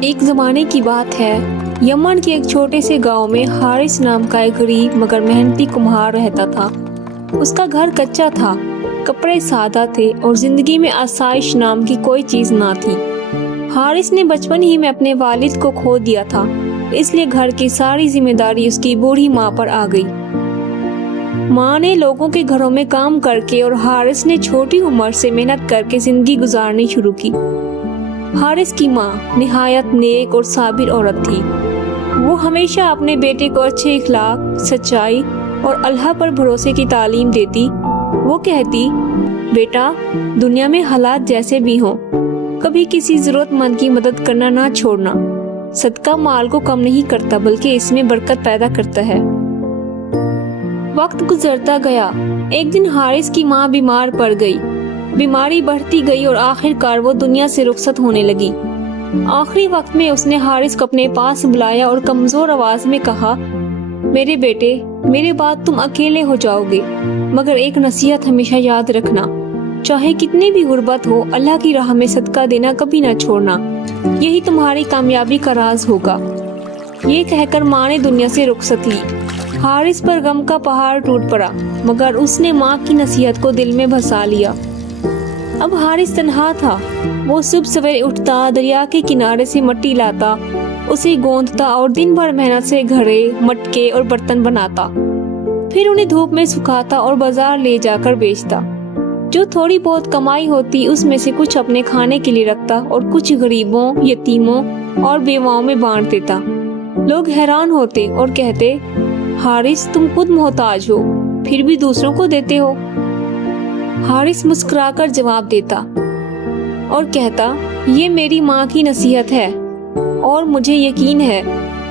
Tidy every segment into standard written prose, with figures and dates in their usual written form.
ایک زمانے کی بات ہے، یمن کے ایک چھوٹے سے گاؤں میں حارث نام کا ایک غریب مگر محنتی کمہار رہتا تھا۔ اس کا گھر کچا تھا، کپڑے سادہ تھے اور زندگی میں آسائش نام کی کوئی چیز نہ تھی۔ حارث نے بچپن ہی میں اپنے والد کو کھو دیا تھا، اس لیے گھر کی ساری ذمہ داری اس کی بوڑھی ماں پر آ گئی۔ ماں نے لوگوں کے گھروں میں کام کر کے اور حارث نے چھوٹی عمر سے محنت کر کے زندگی گزارنی شروع کی۔ حارث کی ماں نہایت نیک اور صابر عورت تھی۔ وہ ہمیشہ اپنے بیٹے کو اچھے اخلاق، سچائی اور اللہ پر بھروسے کی تعلیم دیتی۔ وہ کہتی، بیٹا، دنیا میں حالات جیسے بھی ہوں، کبھی کسی ضرورت مند کی مدد کرنا نہ چھوڑنا۔ صدقہ مال کو کم نہیں کرتا بلکہ اس میں برکت پیدا کرتا ہے۔ وقت گزرتا گیا۔ ایک دن حارث کی ماں بیمار پڑ گئی۔ بیماری بڑھتی گئی اور آخر کار وہ دنیا سے رخصت ہونے لگی۔ آخری وقت میں اس نے حارث کو اپنے پاس بلایا اور کمزور آواز میں کہا، میرے بیٹے، میرے بعد تم اکیلے ہو جاؤ گے، مگر ایک نصیحت ہمیشہ یاد رکھنا، چاہے کتنی بھی غربت ہو، اللہ کی راہ میں صدقہ دینا کبھی نہ چھوڑنا، یہی تمہاری کامیابی کا راز ہوگا۔ یہ کہہ کر ماں نے دنیا سے رخصت لی۔ حارث پر غم کا پہاڑ ٹوٹ پڑا، مگر اس نے ماں کی نصیحت کو دل میں بسا لیا۔ اب حارث تنہا تھا۔ وہ صبح سویرے اٹھتا، دریا کے کنارے سے مٹی لاتا، اسے گوندتا اور دن بھر محنت سے گھڑے، مٹکے اور برتن بناتا، پھر انہیں دھوپ میں سکھاتا اور بازار لے جا کر بیچتا۔ جو تھوڑی بہت کمائی ہوتی اس میں سے کچھ اپنے کھانے کے لیے رکھتا اور کچھ غریبوں، یتیموں اور بیواؤں میں بانٹ دیتا۔ لوگ حیران ہوتے اور کہتے، حارث، تم خود محتاج ہو پھر بھی دوسروں کو دیتے ہو۔ حارث مسکرا کر جواب دیتا اور کہتا، یہ میری ماں کی نصیحت ہے اور مجھے یقین ہے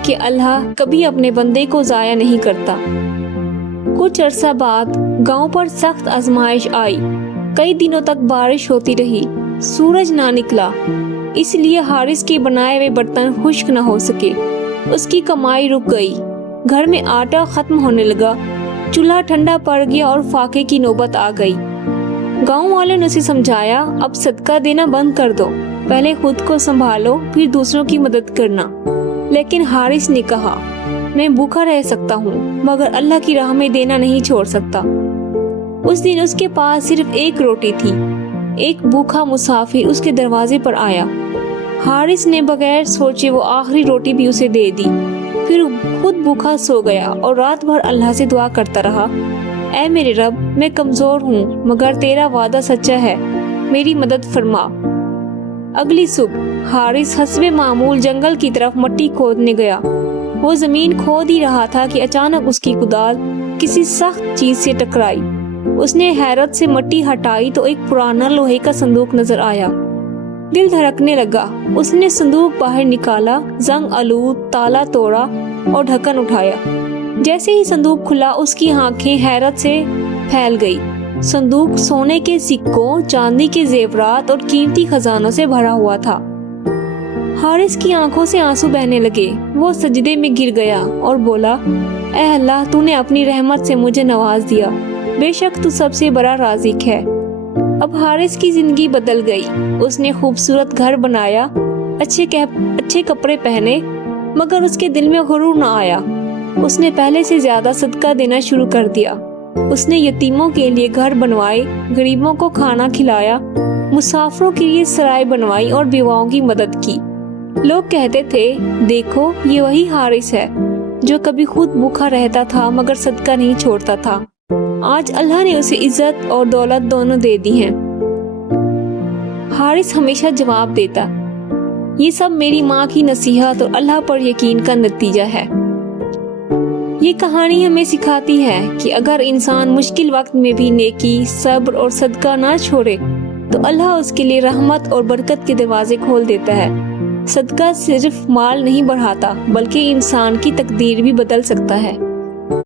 کہ اللہ کبھی اپنے بندے کو ضائع نہیں کرتا۔ کچھ عرصہ بعد گاؤں پر سخت آزمائش آئی۔ کئی دنوں تک بارش ہوتی رہی، سورج نہ نکلا، اس لیے حارث کے بنائے ہوئے برتن خشک نہ ہو سکے۔ اس کی کمائی رک گئی، گھر میں آٹا ختم ہونے لگا، چولہا ٹھنڈا پڑ گیا اور فاقے کی نوبت آ گئی۔ گاؤں والوں نے اسے سمجھایا، اب صدقہ دینا بند کر دو، پہلے خود کو سنبھالو پھر دوسروں کی مدد کرنا۔ لیکن حارث نے کہا، میں بھوکا رہ سکتا ہوں مگر اللہ کی راہ میں دینا نہیں چھوڑ سکتا۔ اس دن اس کے پاس صرف ایک روٹی تھی۔ ایک بھوکا مسافر اس کے دروازے پر آیا۔ حارث نے بغیر سوچے وہ آخری روٹی بھی اسے دے دی، پھر خود بھوکا سو گیا اور رات بھر اللہ سے دعا کرتا رہا، اے میرے رب، میں کمزور ہوں مگر تیرا وعدہ سچا ہے، میری مدد فرما۔ اگلی صبح حارث حسب معمول جنگل کی طرف مٹی کھودنے گیا۔ وہ زمین کھود ہی رہا تھا کہ اچانک اس کی کدال کسی سخت چیز سے ٹکرائی۔ اس نے حیرت سے مٹی ہٹائی تو ایک پرانا لوہے کا صندوق نظر آیا۔ دل دھڑکنے لگا۔ اس نے صندوق باہر نکالا، زنگ آلود، تالا توڑا اور ڈھکن اٹھایا۔ جیسے ہی صندوق کھلا اس کی آنکھیں حیرت سے پھیل گئی۔ صندوق سونے کے سکوں، چاندی کے زیورات اور قیمتی خزانوں سے بھرا ہوا تھا۔ حارث کی آنکھوں سے آنسو بہنے لگے۔ وہ سجدے میں گر گیا اور بولا، اے اللہ، تو نے اپنی رحمت سے مجھے نواز دیا، بے شک تو سب سے بڑا رازق ہے۔ اب حارث کی زندگی بدل گئی۔ اس نے خوبصورت گھر بنایا، اچھے کپڑے پہنے، مگر اس کے دل میں غرور نہ آیا۔ اس نے پہلے سے زیادہ صدقہ دینا شروع کر دیا۔ اس نے یتیموں کے لیے گھر بنوائے، غریبوں کو کھانا کھلایا، مسافروں کے لیے سرائے بنوائی اور بیواؤں کی مدد کی۔ لوگ کہتے تھے، دیکھو یہ وہی حارث ہے جو کبھی خود بھوکا رہتا تھا مگر صدقہ نہیں چھوڑتا تھا۔ آج اللہ نے اسے عزت اور دولت دونوں دے دی ہیں۔ حارث ہمیشہ جواب دیتا، یہ سب میری ماں کی نصیحت اور اللہ پر یقین کا نتیجہ ہے۔ یہ کہانی ہمیں سکھاتی ہے کہ اگر انسان مشکل وقت میں بھی نیکی، صبر اور صدقہ نہ چھوڑے تو اللہ اس کے لیے رحمت اور برکت کے دروازے کھول دیتا ہے۔ صدقہ صرف مال نہیں بڑھاتا بلکہ انسان کی تقدیر بھی بدل سکتا ہے۔